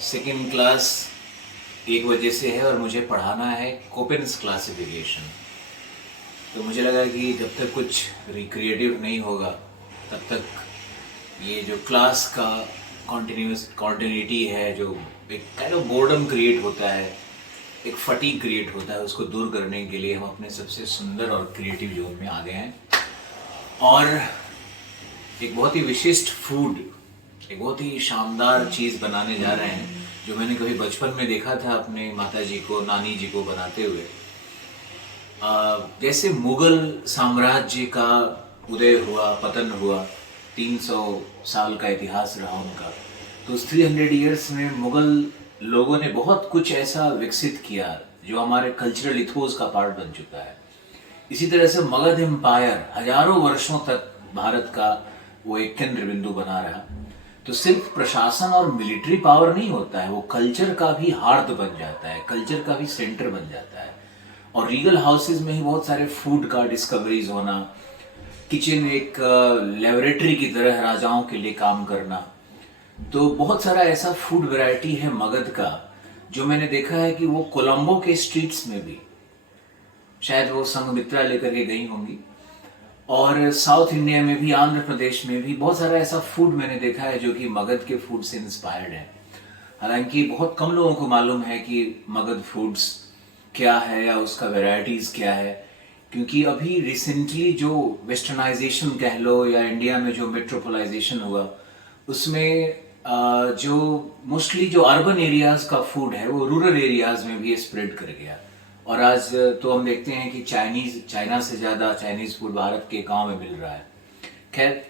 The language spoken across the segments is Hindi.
सेकेंड क्लास 1 बजे से है और मुझे पढ़ाना है कोपेन्स क्लासिफिकेशन। तो मुझे लगा कि जब तक कुछ रिक्रिएटिव नहीं होगा तब तक ये जो क्लास का कॉन्टिन्यूटी है, जो एक काइंड ऑफ बोर्डम क्रिएट होता है, एक फटीग क्रिएट होता है, उसको दूर करने के लिए हम अपने सबसे सुंदर और क्रिएटिव जोन में आ गए हैं और एक बहुत ही विशिष्ट फूड, एक बहुत ही शानदार चीज़ बनाने जा रहे हैं जो मैंने कभी बचपन में देखा था अपने माता जी को, नानी जी को बनाते हुए। जैसे मुगल साम्राज्य का उदय हुआ, पतन हुआ, 300 साल का इतिहास रहा उनका, तो उस 300 ईयर्स में मुगल लोगों ने बहुत कुछ ऐसा विकसित किया जो हमारे कल्चरल इथोस का पार्ट बन चुका है। इसी तरह से मगध एम्पायर हजारों वर्षों तक भारत का वो एक केंद्र बिंदु बना रहा। तो सिर्फ प्रशासन और मिलिट्री पावर नहीं होता है, वो कल्चर का भी हार्द बन जाता है, कल्चर का भी सेंटर बन जाता है। और रीगल हाउसेज में ही बहुत सारे फूड का डिस्कवरीज होना, किचन एक लेबोरेटरी की तरह राजाओं के लिए काम करना, तो बहुत सारा ऐसा फूड वैरायटी है मगध का जो मैंने देखा है कि वो कोलंबो के स्ट्रीट्स में भी, शायद वो संघमित्रा लेकर के गई होंगी, और साउथ इंडिया में भी, आंध्र प्रदेश में भी बहुत सारा ऐसा फूड मैंने देखा है जो कि मगध के फूड से इंस्पायर्ड है। हालांकि बहुत कम लोगों को मालूम है कि मगध फूड्स क्या है या उसका वैरायटीज क्या है, क्योंकि अभी रिसेंटली जो वेस्टर्नाइजेशन कह लो या इंडिया में जो मेट्रोपोलाइजेशन हुआ, उसमें जो मोस्टली जो अर्बन एरियाज का फूड है वो रूरल एरियाज में भी स्प्रेड कर गया। और आज तो हम देखते हैं कि चाइना से ज़्यादा चाइनीज़ फूड भारत के गांव में मिल रहा है। खैर,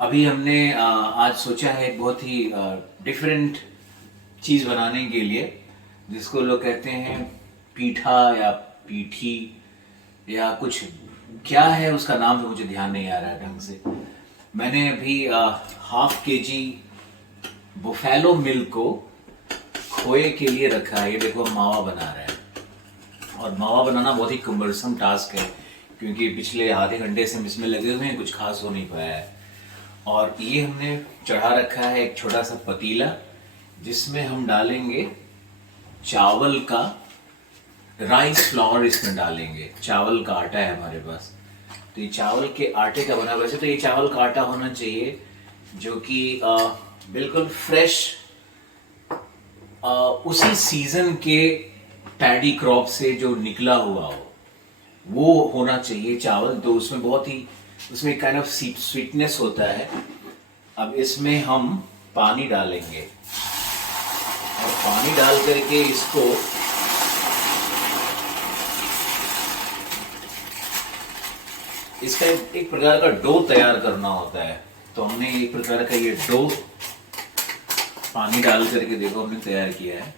अभी हमने आज सोचा है एक बहुत ही डिफरेंट चीज़ बनाने के लिए, जिसको लोग कहते हैं पीठा या पीठी या कुछ, क्या है उसका नाम तो मुझे ध्यान नहीं आ रहा है ढंग से। मैंने अभी 1/2 kg बुफेलो मिल्क को खोए के लिए रखा है। ये देखो, मावा बना रहा है और मावा बनाना बहुत ही कम्बरसम टास्क है क्योंकि पिछले आधे घंटे से हम इसमें लगे हुए हैं, कुछ खास हो नहीं पाया है। और ये हमने चढ़ा रखा है एक छोटा सा पतीला जिसमें हम डालेंगे चावल का राइस फ्लावर, इसमें डालेंगे चावल का आटा है हमारे पास। तो ये चावल के आटे का बना, वैसे तो ये चावल का आटा होना चाहिए जो कि बिल्कुल फ्रेश, उसी सीजन के पैडी क्रॉप से जो निकला हुआ हो वो होना चाहिए चावल। तो उसमें बहुत ही, उसमें काइंड ऑफ स्वीटनेस होता है। अब इसमें हम पानी डालेंगे और पानी डाल करके इसको इसका एक प्रकार का डो तैयार करना होता है। तो हमने एक प्रकार का ये डो पानी डाल करके देखो हमने तैयार किया है।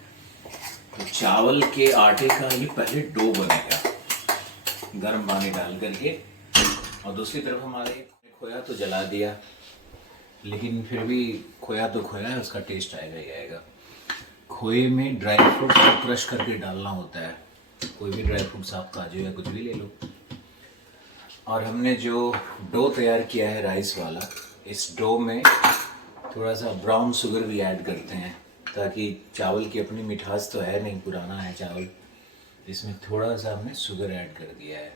तो चावल के आटे का ये पहले डो बनेगा गर्म पानी डाल करके, और दूसरी तरफ हमारे खोया तो जला दिया, लेकिन फिर भी खोया तो खोया है, उसका टेस्ट आएगा ही आएगा। खोए में ड्राई फ्रूट्स को क्रश करके डालना होता है, कोई भी ड्राई फ्रूट्स आप काजू या कुछ भी ले लो। और हमने जो डो तैयार किया है राइस वाला, इस डो में थोड़ा सा ब्राउन शुगर भी ऐड करते हैं ताकि चावल की अपनी मिठास तो है नहीं, पुराना है चावल, इसमें थोड़ा सा हमने शुगर ऐड कर दिया है।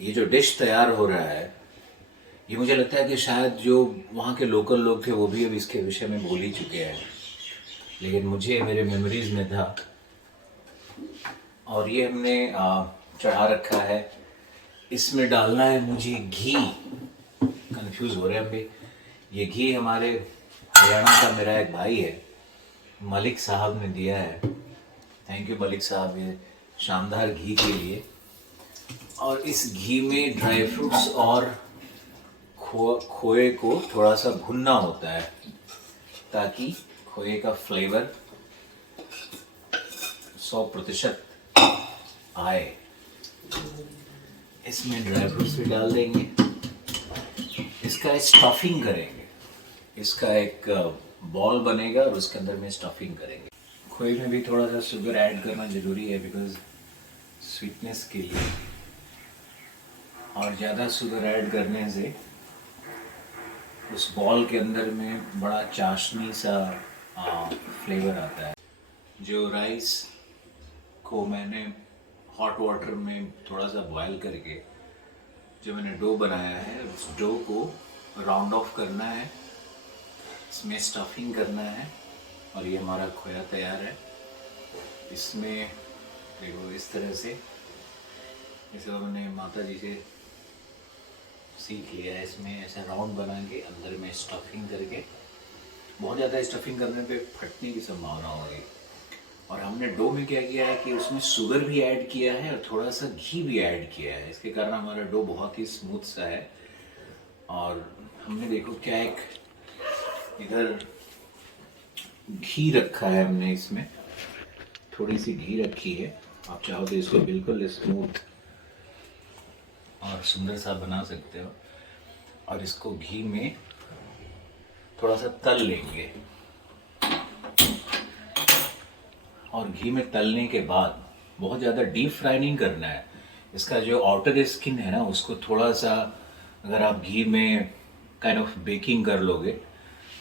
ये जो डिश तैयार हो रहा है, ये मुझे लगता है कि शायद जो वहाँ के लोकल लोग थे वो भी अब इसके विषय में भूल ही चुके हैं, लेकिन मुझे मेरे मेमोरीज में था। और ये हमने चढ़ा रखा है। इसमें डालना है मुझे घी, कंफ्यूज हो रहे हैं हम भी। ये घी हमारे हरियाणा का मेरा एक भाई है, मलिक साहब ने दिया है। थैंक यू मलिक साहब, ये शानदार घी के लिए। और इस घी में ड्राई फ्रूट्स और खोए को थोड़ा सा भुनना होता है ताकि खोए का फ्लेवर 100% आए। इसमें ड्राई फ्रूट्स भी डाल देंगे, इसका स्टफिंग करेंगे, इसका एक बॉल बनेगा और उसके अंदर में स्टफिंग करेंगे। खोए में भी थोड़ा सा शुगर ऐड करना ज़रूरी है बिकॉज स्वीटनेस के लिए, और ज़्यादा शुगर ऐड करने से उस बॉल के अंदर में बड़ा चाशनी सा फ्लेवर आता है। जो राइस को मैंने हॉट वाटर में थोड़ा सा बॉयल करके जो मैंने डो बनाया है, उस डो को राउंड ऑफ करना है, इसमें स्टफिंग करना है और ये हमारा खोया तैयार है। इसमें देखो इस तरह से, जैसे हमने माता जी से सीख लिया है, इसमें ऐसा राउंड बना के अंदर में स्टफिंग करके, बहुत ज़्यादा स्टफिंग करने पे फटने की संभावना होगी। और हमने डो में क्या किया है कि उसमें शुगर भी ऐड किया है और थोड़ा सा घी भी ऐड किया है, इसके कारण हमारा डो बहुत ही स्मूथ सा है। और हमने देखो क्या एक इधर घी रखा है, हमने इसमें थोड़ी सी घी रखी है। आप चाहो तो इसको बिल्कुल स्मूथ और सुंदर सा बना सकते हो। और इसको घी में थोड़ा सा तल लेंगे और घी में तलने के बाद बहुत ज़्यादा डीप फ्राई नहीं करना है। इसका जो आउटर स्किन है ना, उसको थोड़ा सा अगर आप घी में काइंड ऑफ बेकिंग कर लोगे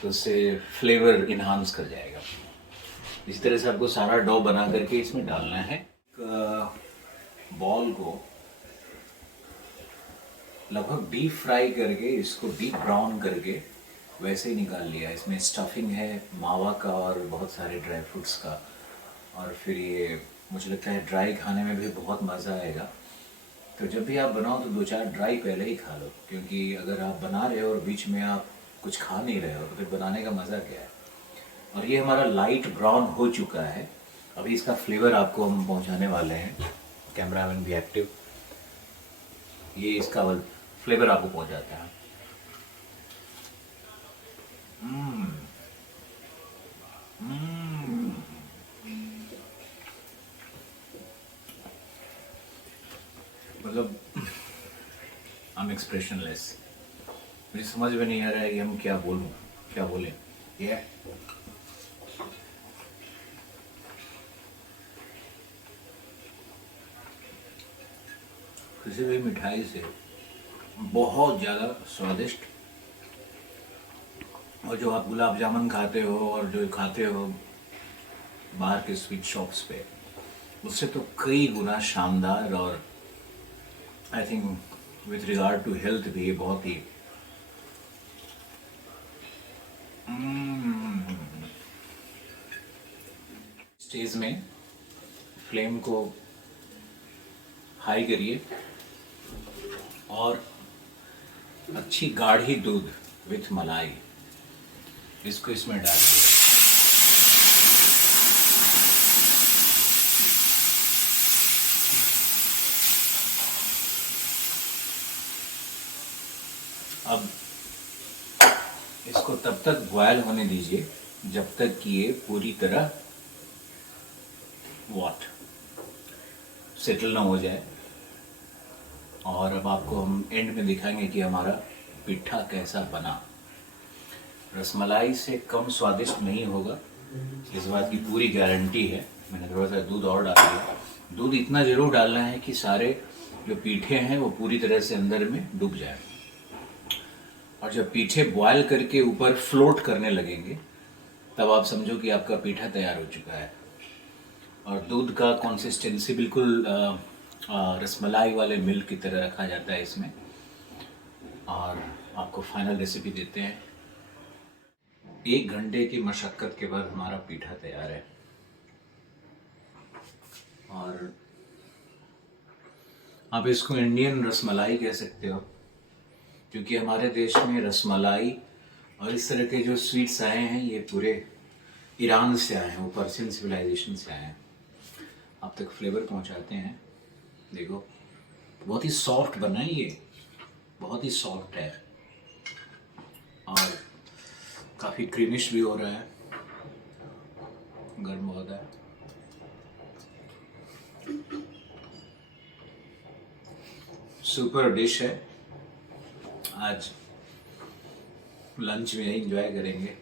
तो उससे फ्लेवर इन्हांस कर जाएगा। इस तरह से आपको सारा डो बना करके इसमें डालना है। बॉल को लगभग डीप फ्राई करके, इसको डीप ब्राउन करके वैसे ही निकाल लिया। इसमें स्टफिंग है मावा का और बहुत सारे ड्राई फ्रूट्स का। और फिर ये मुझे लगता है ड्राई खाने में भी बहुत मज़ा आएगा। तो जब भी आप बनाओ तो 2-4 ड्राई पहले ही खा लो, क्योंकि अगर आप बना रहे हो और बीच में आप कुछ खा नहीं रहे हो तो फिर बनाने का मज़ा क्या है। और ये हमारा लाइट ब्राउन हो चुका है। अभी इसका फ्लेवर आपको हम पहुंचाने वाले हैं। कैमरामैन भी एक्टिव, ये इसका फ्लेवर आपको पहुंचाता है। मतलब आई एम एक्सप्रेशनलेस। मुझे समझ में नहीं आ रहा है कि हम क्या बोलूं, क्या बोलें। ये किसी भी मिठाई से बहुत ज़्यादा स्वादिष्ट। और जो आप गुलाब जामुन खाते हो और जो खाते हो बाहर के स्वीट शॉप्स पे, उससे तो कई गुना शानदार। और I think with regard to health भी ये बहुत ही स्टेज में फ्लेम को हाई करिए और अच्छी गाढ़ी दूध विथ मलाई इसको इसमें डालिए। अब इसको तब तक बॉयल होने दीजिए जब तक कि ये पूरी तरह सेटल ना हो जाए। और अब आपको हम एंड में दिखाएंगे कि हमारा पिट्ठा कैसा बना। रसमलाई से कम स्वादिष्ट नहीं होगा, इस बात की पूरी गारंटी है। मैंने थोड़ा सा दूध और डाल दिया। दूध इतना ज़रूर डालना है कि सारे जो पीठे हैं वो पूरी तरह से अंदर में डूब जाए। और जब पीठे बॉयल करके ऊपर फ्लोट करने लगेंगे तब आप समझो कि आपका पीठा तैयार हो चुका है। और दूध का कंसिस्टेंसी बिल्कुल रसमलाई वाले मिल्क की तरह रखा जाता है इसमें। और आपको फाइनल रेसिपी देते हैं। 1 घंटे की मशक्क़त के बाद हमारा पीठा तैयार है। और आप इसको इंडियन रसमलाई कह सकते हो, क्योंकि हमारे देश में रसमलाई और इस तरह के जो स्वीट्स आए हैं ये पूरे ईरान से आए हैं, वो पर्शियन सिविलाइजेशन से आए हैं। आप तक फ्लेवर पहुंचाते हैं। देखो बहुत ही सॉफ्ट बना है ये, बहुत ही सॉफ्ट है और काफ़ी क्रीमिश भी हो रहा है। गर्म बहुत है। सुपर डिश है। आज लंच में एंजॉय करेंगे।